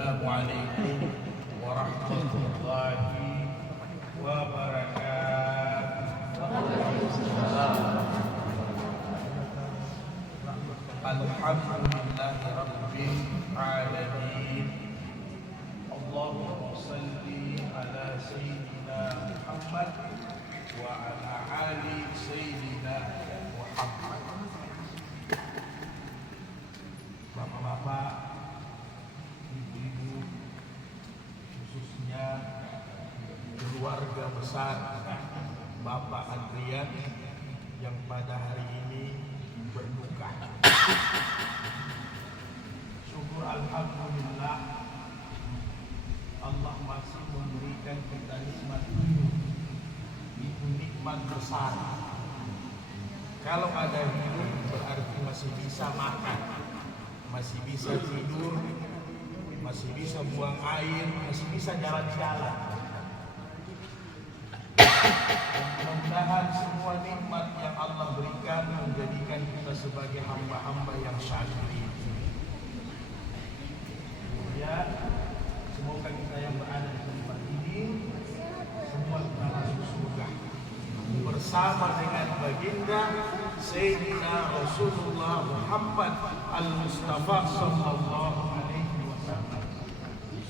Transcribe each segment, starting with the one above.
Assalamualaikum warahmatullahi wabarakatuh. Alhamdulillahi rabbil alamin. Allahumma salli ala sayyidina Muhammad wa ala ali sayyidina Muhammad. Bapak-bapak, ibu-ibu, khususnya keluarga besar Bapak Adrian yang pada hari ini berduka. Syukur alhamdulillah Allah masih memberikan kita nikmat hidup. Itu nikmat besar. Kalau ada hidup berarti masih bisa makan, masih bisa tidur, masih bisa buang air, masih bisa jalan-jalan. Mudah-mudahan semua nikmat yang Allah berikan menjadikan kita sebagai hamba-hamba yang syakir. Kemudian semoga kita yang berada di tempat ini semua kita masuk surga bersama dengan baginda Sayyidina Rasulullah Muhammad Al-Mustafa Sallallahu Alaihi Wasallam,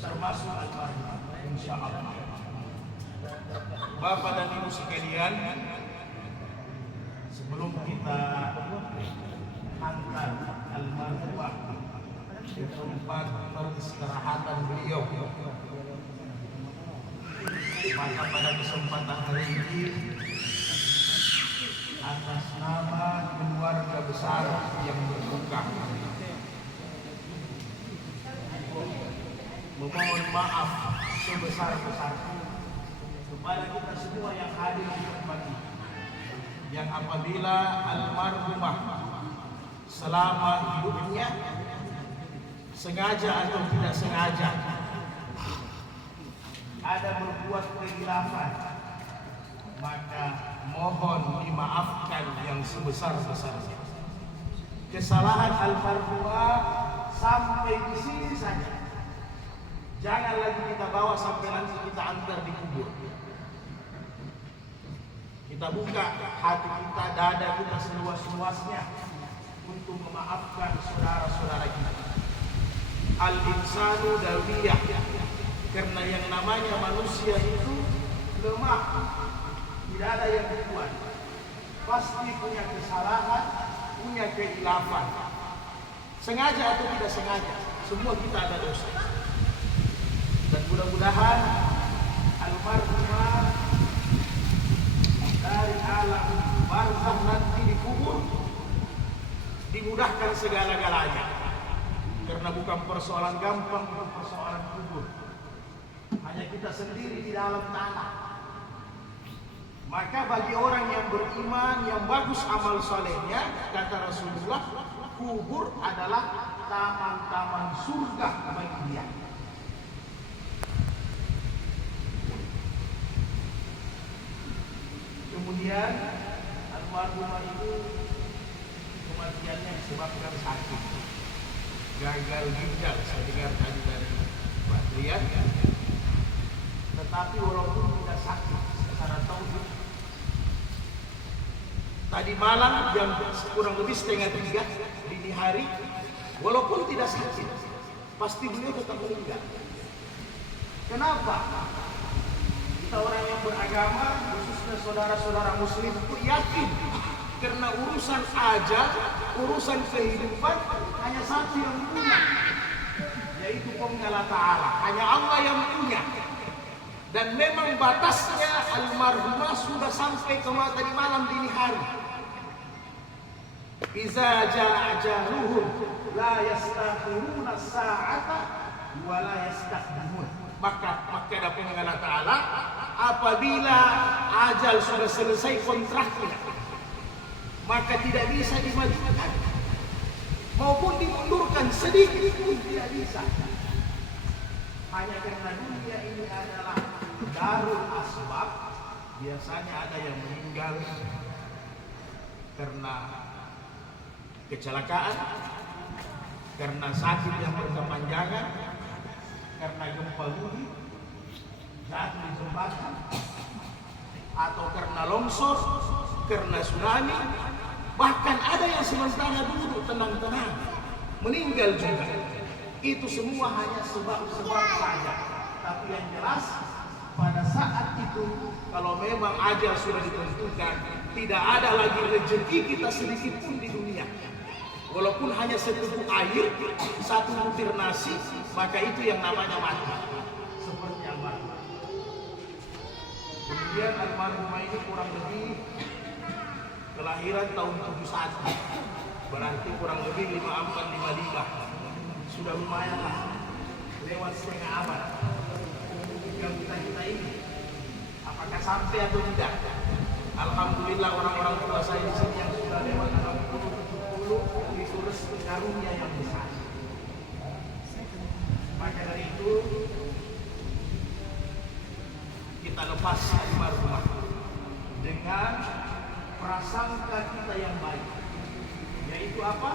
termasuk al-marhum insyaallah. Bapak dan Ibu sekalian, sebelum kita hantar almarhumah ke tempat peristirahatan beliau, maka pada kesempatan hari ini atas nama keluarga besar yang berduka memohon maaf sebesar-besarnya kepada kita semua yang hadir di tempat ini, yang apabila almarhumah selama hidupnya sengaja atau tidak sengaja ada berbuat kehilafan, maka mohon dimaafkan yang sebesar-besarnya. Kesalahan almarhumah sampai di sini saja. Jangan lagi kita bawa sampai nanti kita antar di kubur. Kita buka hati kita, dada kita seluas-luasnya untuk memaafkan saudara-saudara kita. Al-insanu dawiyah, karena yang namanya manusia itu lemah, tidak ada yang kuat, pasti punya kesalahan, punya kehilafan, sengaja atau tidak sengaja, semua kita ada dosa. Dan mudah-mudahan almarhumah dari alam barzakh nanti dikubur dimudahkan segala-galanya, karena bukan persoalan gampang, bukan persoalan kubur, hanya kita sendiri di dalam tanah. Maka bagi orang yang beriman, yang bagus amal solehnya, kata Rasulullah, kubur adalah taman-taman surga bagi dia. Kemudian almarhumah itu kematiannya disebabkan sakit, gagal ginjal, saya dengar tadi dari Pak Adrian. Tetapi walaupun tidak sakit secara tahu, tadi malam jam kurang lebih 2:30 dini hari, walaupun tidak sakit, pasti beliau tetap meninggal. Kenapa? Kita orang yang beragama, khususnya saudara-saudara muslim itu yakin, karena urusan ajal, urusan kehidupan hanya satu yang punya, yaitu Allah Ta'ala. Hanya Allah yang punya. Dan memang batasnya almarhumah sudah sampai ke tadi malam dini hari. Iza ja'a ajaluhum la yastakhiruna sa'ata wa la yastaqdimun. Maka ada pengen Allah Ta'ala, apabila ajal sudah selesai kontraknya, maka tidak bisa dimajukan maupun dimundurkan sedikit pun tidak bisa. Hanya karena dunia ini adalah darul asbab, biasanya ada yang meninggal karena kecelakaan, karena sakit yang berkepanjangan, karena gempa bumi, jatuh di jembatan, atau karena longsor, karena tsunami, bahkan ada yang sementara duduk tenang-tenang, meninggal juga. Itu semua hanya sebab-sebab saja. Tapi yang jelas, pada saat itu, kalau memang ajal sudah ditentukan, tidak ada lagi rezeki kita sedikit pun di dunia. Walaupun hanya seteguk air, satu butir nasi, maka itu yang namanya mati. Seperti yang mati. Kemudian almarhumah ini kurang lebih kelahiran tahun 71. Berarti kurang lebih 54-55. Sudah lumayan lah. Lewat setengah abad. Yang kita ini. Apakah sampai atau tidak? Alhamdulillah orang-orang tua saya di sini yang sudah lewat 60-70 itu rezeki karunia yang besar. Maka dari itu kita lepas almarhumah dengan prasangka kita yang baik, yaitu apa?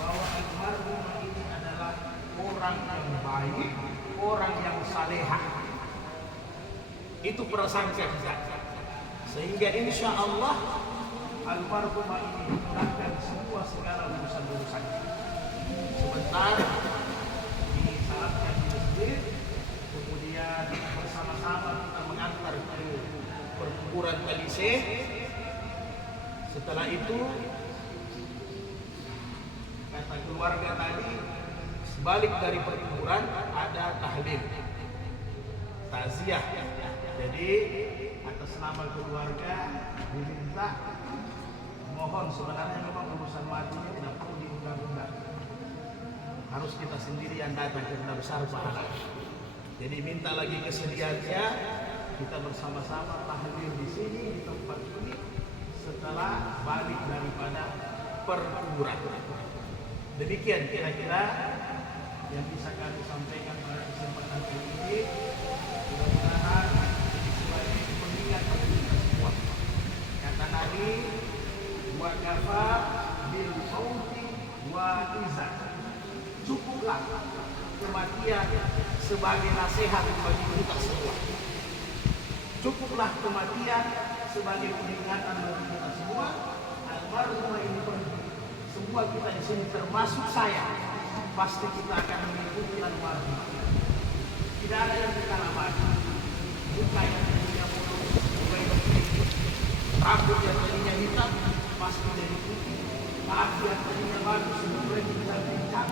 Bahwa almarhumah ini adalah orang yang baik, orang yang salehah. Itu prasangka kita. Sehingga insya Allah almarhumah ini dimudahkan semua segala urusan-urusan. Sebentar disalatkan di masjid, kemudian bersama-sama kita mengantar ke perkuburan Kalise. Setelah itu kata keluarga tadi, sebalik dari perkuburan ada tahlil, takziah. Jadi atas nama keluarga diminta, mohon sebenarnya memang urusan matinya tidak perlu diundang-undang, harus kita sendiri yang datang karena besar pahala. Jadi minta lagi kesediaannya, kita bersama-sama tahlil di sini di tempat ini setelah balik daripada perkuburan. Demikian kira-kira yang bisa kami sampaikan pada kesempatan ini. Mudah-mudahan sebagai pengingat bagi kita semua. Kata Nabi, wa kafa bil mauti wa izah. Cukuplah kematian sebagai nasihat bagi kita semua. Cukuplah kematian sebagai peringatan bagi kita semua. Almarhumah ini pergi. Semua kita di sini termasuk saya, pasti kita akan mengikuti almarhumah. Tidak ada yang kita labari. Muka yang tadinya mulus, muka yang tinggi, rambut yang tadinya hitam, pasti jadi putih. Kaki yang tadinya bagus, mulai bisa bincang.